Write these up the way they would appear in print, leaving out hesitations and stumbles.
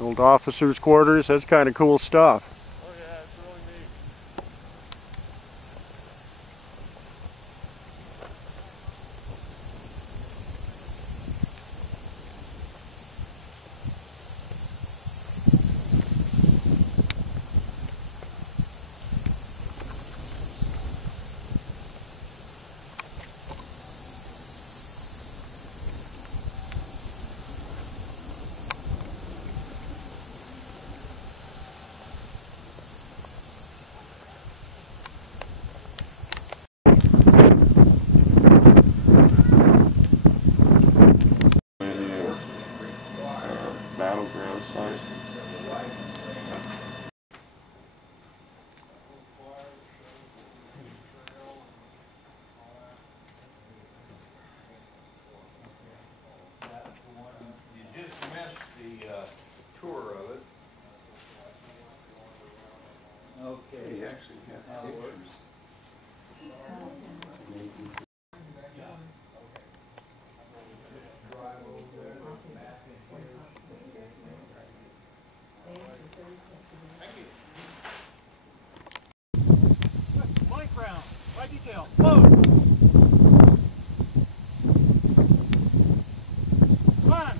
Old officers' quarters, that's kind of cool stuff. Oh yeah, it's really neat. Battleground site. You just missed the tour of it. Okay. He actually had pictures. Blank round, right detail, load. Run.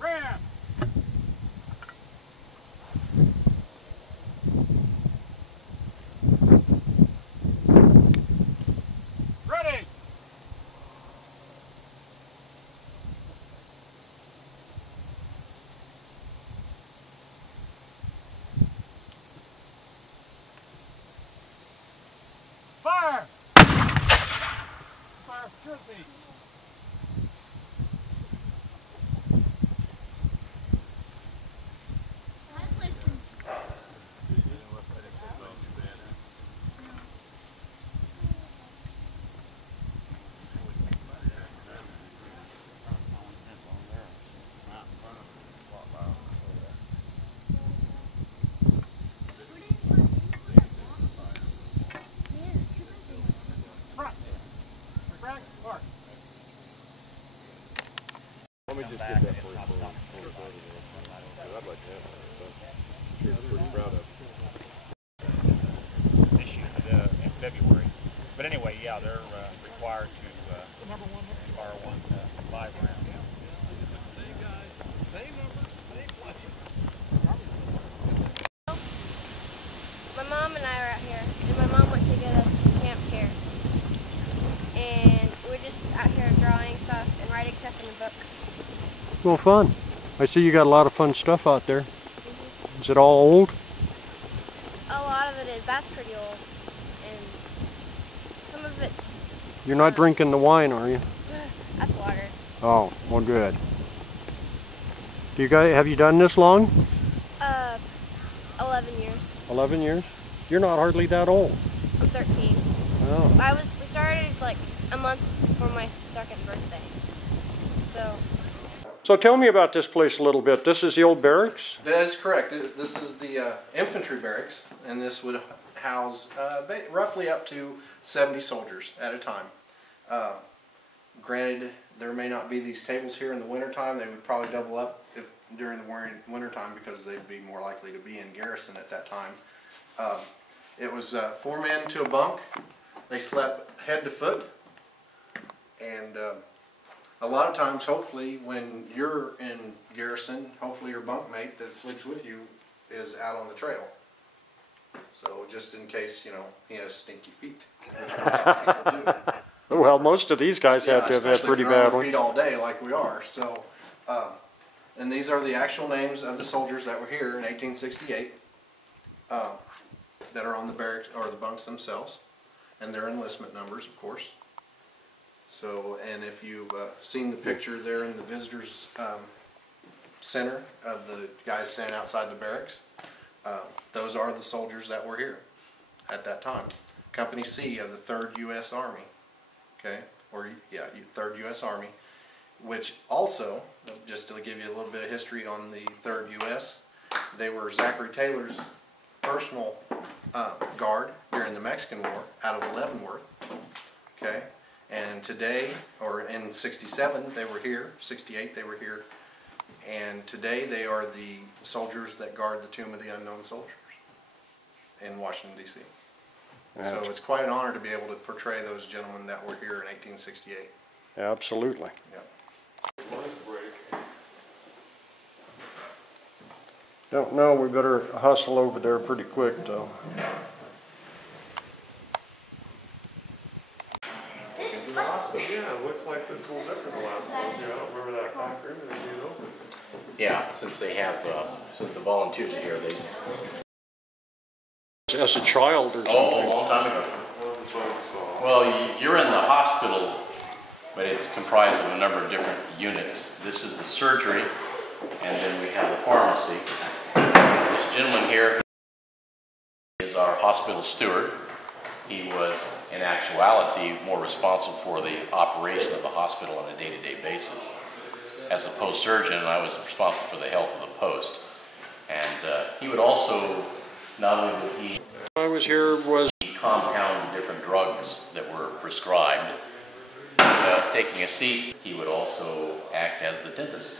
Ram. Ready. Fire. Fire should be. Front. Back. Park. Let me just get that for you. I'd like to have that. I'm sure you're pretty proud of it. Issue in February. But anyway, yeah, they're required to fire one live round. Same guys, same number, same place. My mom and I are out here, and my mom went to get us some camp chairs. And we're just out here drawing stuff and writing stuff in the books. Well, fun. I see you got a lot of fun stuff out there. Is it all old? A lot of it is. That's pretty old. And some of it's... You're not drinking the wine, are you? That's water. Oh, well, good. Do you guys, have you done this long? 11 years. 11 years? You're not hardly that old. I'm 13. Oh. We started like a month before my second birthday. So tell me about this place a little bit. This is the old barracks? That is correct. This is the infantry barracks, and this would house roughly up to 70 soldiers at a time. Granted, there may not be these tables here in the wintertime. They would probably double up if during the wintertime because they'd be more likely to be in garrison at that time. It was 4 men to a bunk. They slept head to foot, and a lot of times, hopefully, when you're in garrison, hopefully your bunkmate that sleeps with you is out on the trail. So just in case, you know, he has stinky feet, which most people do. Well, most of these guys have to have had pretty bad ones. Feet all day like we are. So, and these are the actual names of the soldiers that were here in 1868 that are on the barracks or the bunks themselves, and their enlistment numbers, of course. So, and if you've seen the picture there in the visitors center of the guys standing outside the barracks, those are the soldiers that were here at that time. Company C of the 3rd U.S. Army, okay, or yeah, 3rd U.S. Army, which also, just to give you a little bit of history on the 3rd U.S., they were Zachary Taylor's personal guard during the Mexican War out of Leavenworth, okay, and today, or in 67, they were here, 68 they were here, and today they are the soldiers that guard the Tomb of the Unknown Soldiers in Washington, D.C. So it's quite an honor to be able to portray those gentlemen that were here in 1868. Absolutely. Yeah. Don't know, we better hustle over there pretty quick though. Yeah, it looks like this is a little different than the last one. I don't remember that back room and being open. Yeah, since they have, since the volunteers are here, they... As a child or something. Oh, a long time ago. Well, you're in the hospital, but it's comprised of a number of different units. This is the surgery, and then we have the pharmacy. This gentleman here is our hospital steward. He was, in actuality, more responsible for the operation of the hospital on a day-to-day basis. As a post surgeon, I was responsible for the health of the post. And he would also, not only would he compound the different drugs that were prescribed, taking a seat, he would also act as the dentist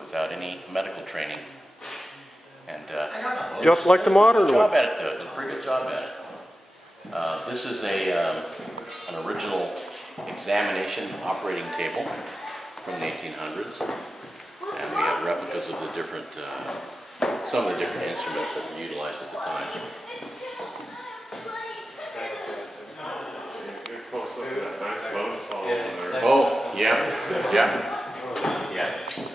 without any medical training. And just like the modern job one. at it, though. Did a pretty good job at it. This is an original examination operating table from the 1800s, and we have replicas of the different, some of the different instruments that were utilized at the time. Oh, yeah, yeah, yeah.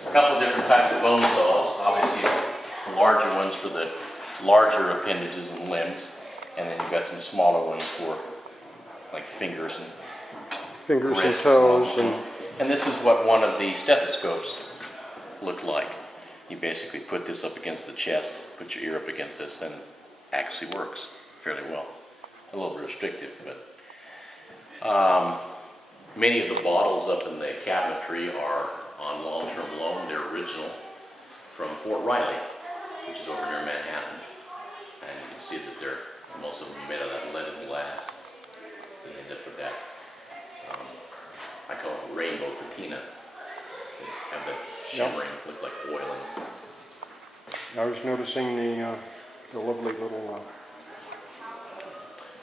A couple of different types of bone saws. Obviously, the larger ones for the larger appendages and limbs, and then you've got some smaller ones for like fingers and toes. And this is what one of the stethoscopes looked like. You basically put this up against the chest, put your ear up against this, and it actually works fairly well. A little restrictive, but many of the bottles up in the cabinetry are on long-term loan. They're original from Fort Riley, which is over near Manhattan. And you can see that most of them are made out of that leaded glass. They end up with that, I call it rainbow patina. They have that shimmering, look like oil. I was noticing the lovely little...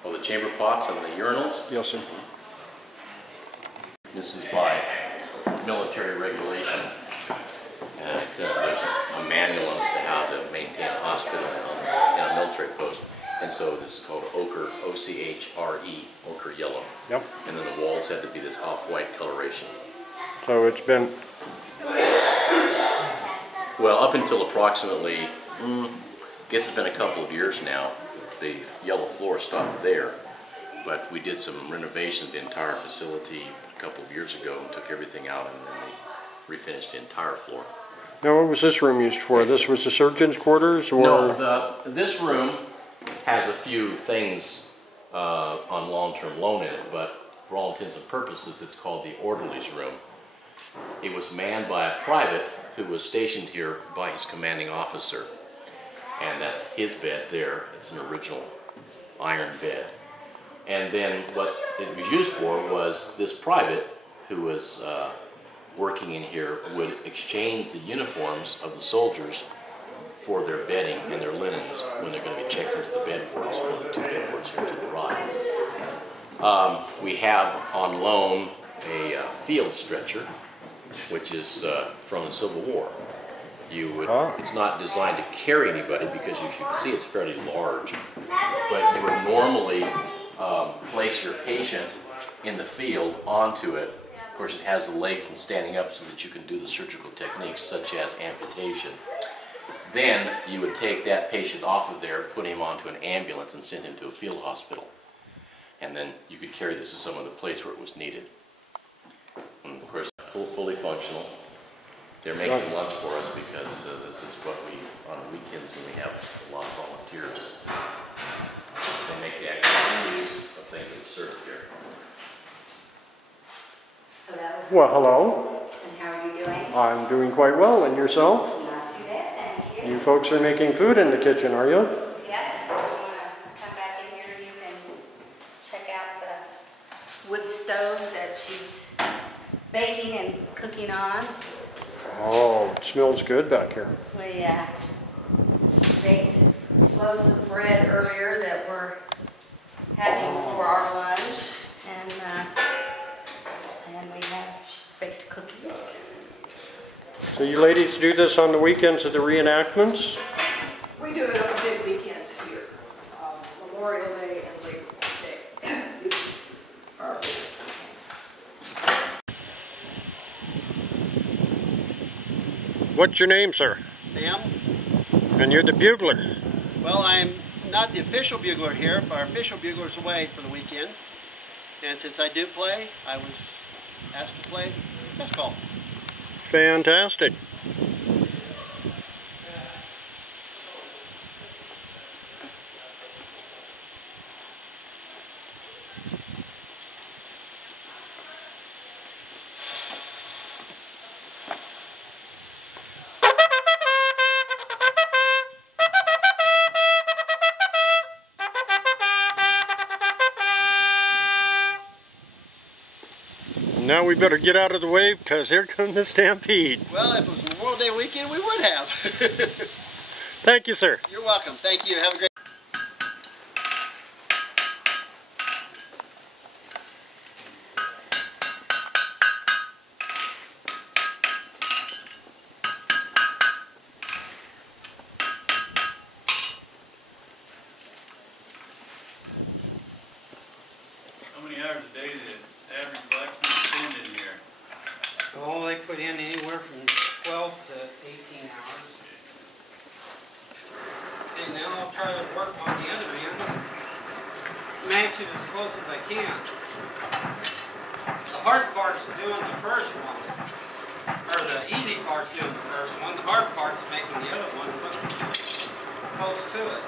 Oh, the chamber pots and the urinals? Yes, sir. This is by military regulation. There's a manual as to how to maintain a hospital in a military post. And so this is called ochre, O-C-H-R-E, ochre yellow. Yep. And then the walls had to be this off-white coloration. So it's been... Well, up until approximately, I guess it's been a couple of years now, the yellow floor stopped there. But we did some renovation of the entire facility a couple of years ago and took everything out, and then they refinished the entire floor. Now, what was this room used for? This was the surgeon's quarters, or...? No, this room has a few things on long-term loan in it, but for all intents and purposes, it's called the orderly's room. It was manned by a private who was stationed here by his commanding officer, and that's his bed there. It's an original iron bed. And then what it was used for was this private who was working in here would exchange the uniforms of the soldiers for their bedding and their linens when they're going to be checked into the bed wards, one of the two bed wards here to the right. We have on loan a field stretcher, which is from the Civil War. It's not designed to carry anybody because you can see it's fairly large, but you would normally place your patient in the field onto it. Of course, it has the legs and standing up so that you can do the surgical techniques such as amputation. Then you would take that patient off of there, put him onto an ambulance and send him to a field hospital. And then you could carry this to some other place where it was needed. functional. They're making lunch for us because this is what we, on weekends when we have a lot of volunteers, they make the actual use of things that are served here. Hello. Well, hello. And how are you doing? I'm doing quite well, and yourself? Not too bad, thank you. You folks are making food in the kitchen, are you? Yes. You want to come back in here, you can check out the wood stove that she's baking and cooking on. Oh, it smells good back here. We baked loaves of bread earlier that we're having for our lunch, and she's baked cookies. So you ladies do this on the weekends of the reenactments? We do it on big weekends here, Memorial Day and Labor Day. Our biggest weekends. What's your name, sir? Sam? And you're the bugler. Well, I'm not the official bugler here, but our official bugler's away for the weekend. And since I do play, I was asked to play best call. Fantastic. Now we better get out of the way because here comes the stampede. Well, if it was Memorial Day weekend, we would have. Thank you, sir. You're welcome. Thank you. Have a great How many hours a day did the average blacksmith spend in here? Oh, they put in anywhere from 12 to 18 hours. And now I'll try to work on the other end and match it as close as I can. The hard part's doing the first one, or the easy part's doing the first one. The hard part's making the other one look close to it.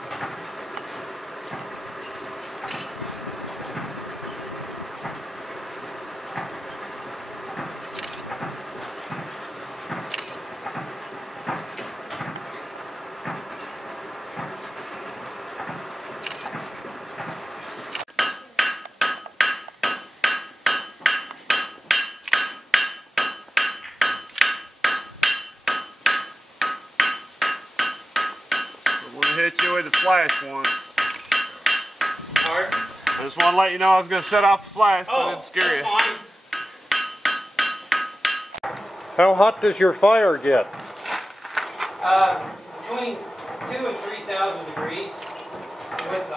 Hit you with the flash once. Hard? I just want to let you know I was going to set off the flash so I didn't scare you. Fine. How hot does your fire get? Between 2,000 and 3,000 degrees with the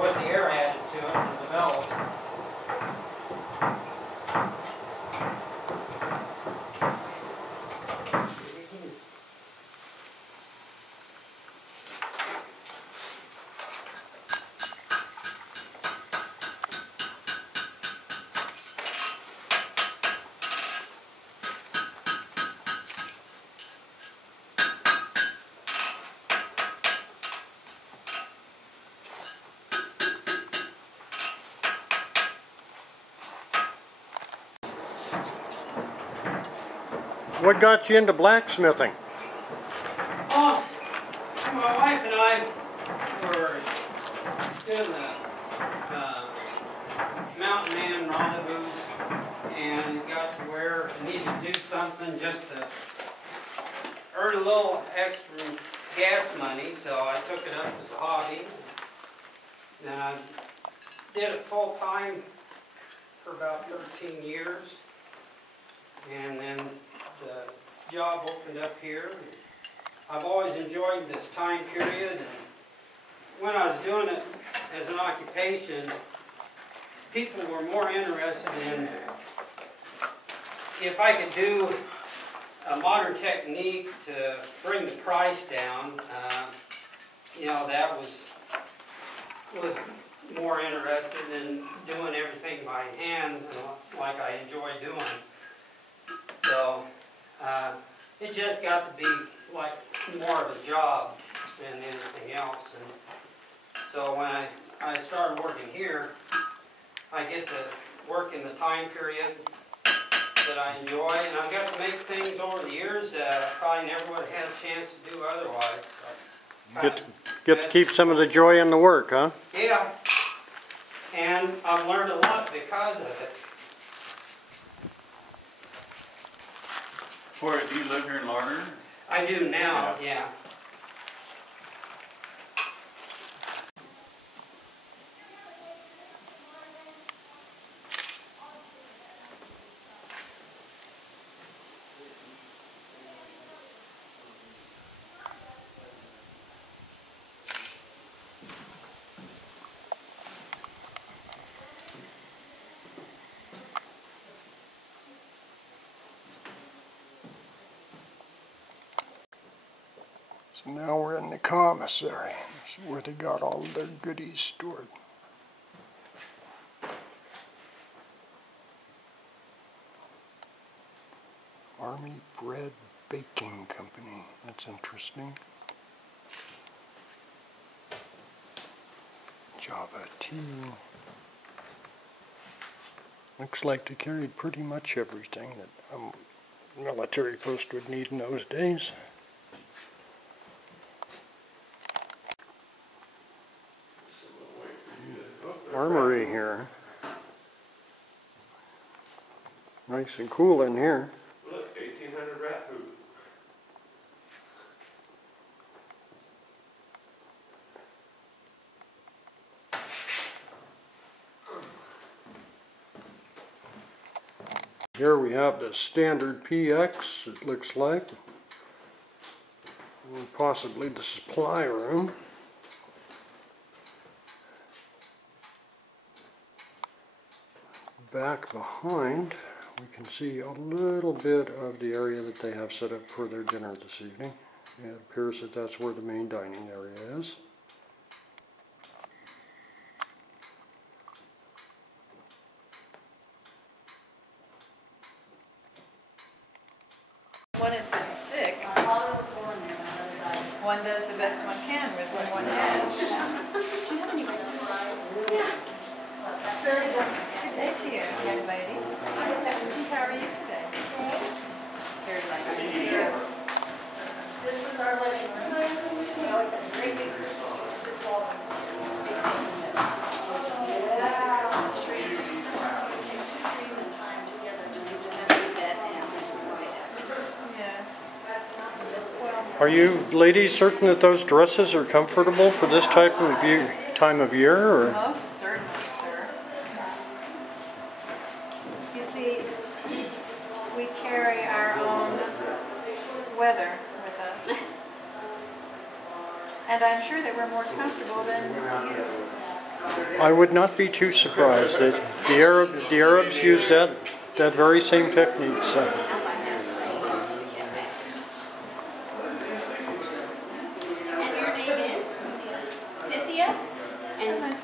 with the air added to it from the bellows. What got you into blacksmithing? Oh, my wife and I were doing the mountain man rendezvous and got to where I needed to do something just to earn a little extra gas money, so I took it up as a hobby. And I did it full time for about 13 years. And then the job opened up here. I've always enjoyed this time period, and when I was doing it as an occupation, people were more interested in if I could do a modern technique to bring the price down. You know, that was more interested in doing everything by hand, like I enjoy doing. So It just got to be like more of a job than anything else. And so when I started working here, I get to work in the time period that I enjoy, and I've got to make things over the years that I probably never would have had a chance to do otherwise. So, Get to keep some of the joy in the work, huh? yeah, and I've learned a lot because of it. Where, do you live here in Larned? I do now, yeah. So now we're in the commissary. This is where they got all their goodies stored. Army Bread Baking Company. That's interesting. Java tea. Looks like they carried pretty much everything that a military post would need in those days. Armory here. Nice and cool in here. Look, 1800 rat food. Here we have the standard PX, it looks like. And possibly the supply room. Back behind, we can see a little bit of the area that they have set up for their dinner this evening. It appears that that's where the main dining area is. One has been sick. One does the best one can with what one has. Do you have any Yeah. Very good. Good day to you, young lady. How are you today? It's very nice to see you. This was our living room. We always had a great big Christmas tree. This wall was Christmas tree. Sometimes you can take two trees in time together to do that, and this is the way that. Yes. Are you ladies certain that those dresses are comfortable for this type of time of year? Or? Most certainly, sir. You see, we carry our own weather with us. And I'm sure that we're more comfortable than you. I would not be too surprised. The Arabs use that very same technique. So. And your name is? Cynthia? And